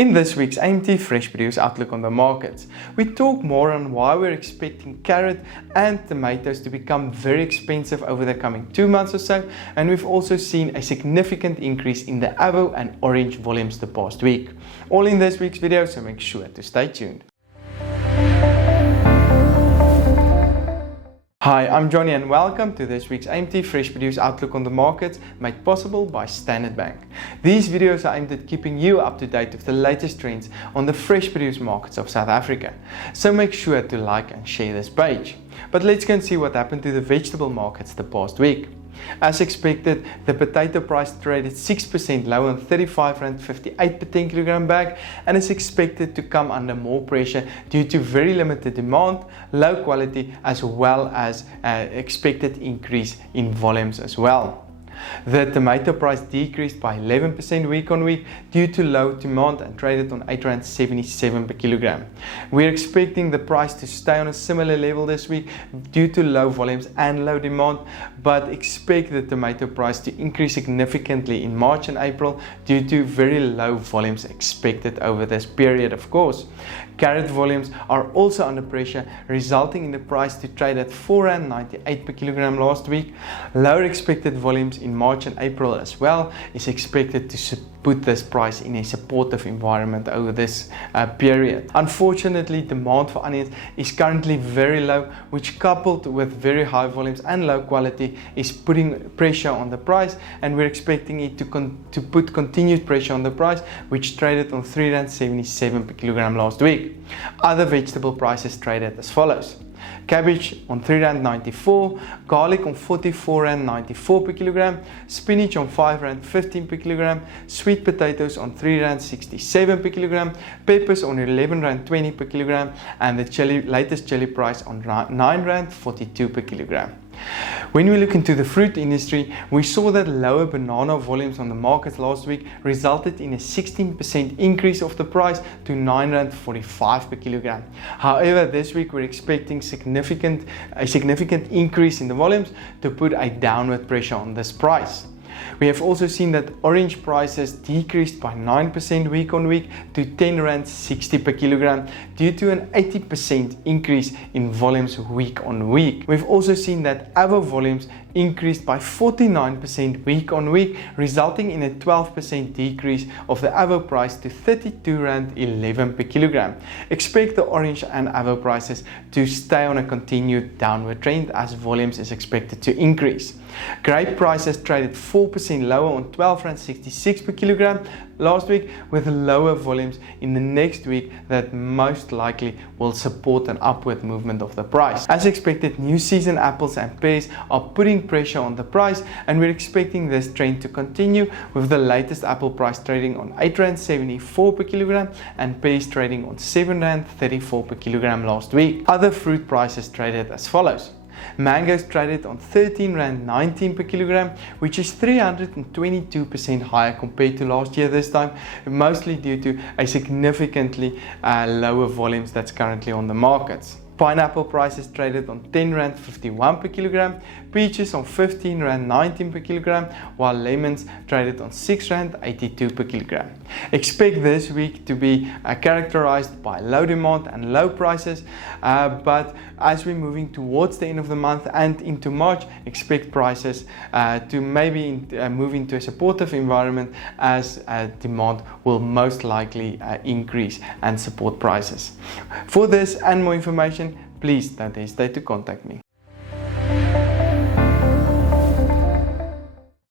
In this week's AMT Fresh Produce Outlook on the markets, we talk more on why we're expecting carrot and tomatoes to become very expensive over the coming 2 months or so, and we've also seen a significant increase in the Avo and Orange volumes the past week. All in this week's video, so make sure to stay tuned. Hi, I'm Johnny and welcome to this week's AMT Fresh Produce Outlook on the markets, made possible by Standard Bank. These videos are aimed at keeping you up to date with the latest trends on the fresh produce markets of South Africa. So make sure to like and share this page. But let's go and see what happened to the vegetable markets the past week. As expected, the potato price traded 6% lower on R35.58 per 10 kilogram bag and is expected to come under more pressure due to very limited demand, low quality, as well as expected increase in volumes as well. The tomato price decreased by 11% week on week due to low demand and traded on R8.77 per kilogram. We're expecting the price to stay on a similar level this week due to low volumes and low demand, but expect the tomato price to increase significantly in March and April due to very low volumes expected over this period, of course. Carrot volumes are also under pressure, resulting in the price to trade at R4.98 per kilogram last week. Lower expected volumes in March and April as well is expected to put this price in a supportive environment over this period. Unfortunately, demand for onions is currently very low, which coupled with very high volumes and low quality is putting pressure on the price, and we're expecting it to put continued pressure on the price, which traded on R3.77 per kilogram last week. Other vegetable prices traded as follows: cabbage on R3.94, garlic on R44.94 per kilogram, spinach on R5.15 per kilogram, sweet potatoes on R3.67 per kilogram, peppers on R11.20 per kilogram, and the latest chili price on R9.42 per kilogram. When we look into the fruit industry, we saw that lower banana volumes on the market last week resulted in a 16% increase of the price to R9.45 per kilogram. However, this week we're expecting a significant increase in the volumes to put a downward pressure on this price. We have also seen that orange prices decreased by 9% week on week to R10.60 per kilogram due to an 80% increase in volumes week on week. We've also seen that Avo volumes increased by 49% week on week, resulting in a 12% decrease of the Avo price to R32.11 per kilogram. Expect the orange and Avo prices to stay on a continued downward trend as volumes is expected to increase. Grape prices traded 4% lower on R12.66 per kilogram last week, with lower volumes in the next week that most likely will support an upward movement of the price. As expected, new season apples and pears are putting pressure on the price, and we're expecting this trend to continue, with the latest apple price trading on R8.74 per kilogram and pears trading on R7.34 per kilogram last week. Other fruit prices traded as follows: mangoes traded on R13.19 per kilogram, which is 322% higher compared to last year this time, mostly due to a significantly lower volumes that's currently on the markets. Pineapple prices traded on R10.51 per kilogram, peaches on R15.19 per kilogram, while lemons traded on R6.82 per kilogram. Expect this week to be characterized by low demand and low prices, but as we're moving towards the end of the month and into March, expect prices to maybe move into a supportive environment as demand will most likely increase and support prices. For this and more information, please don't hesitate to contact me.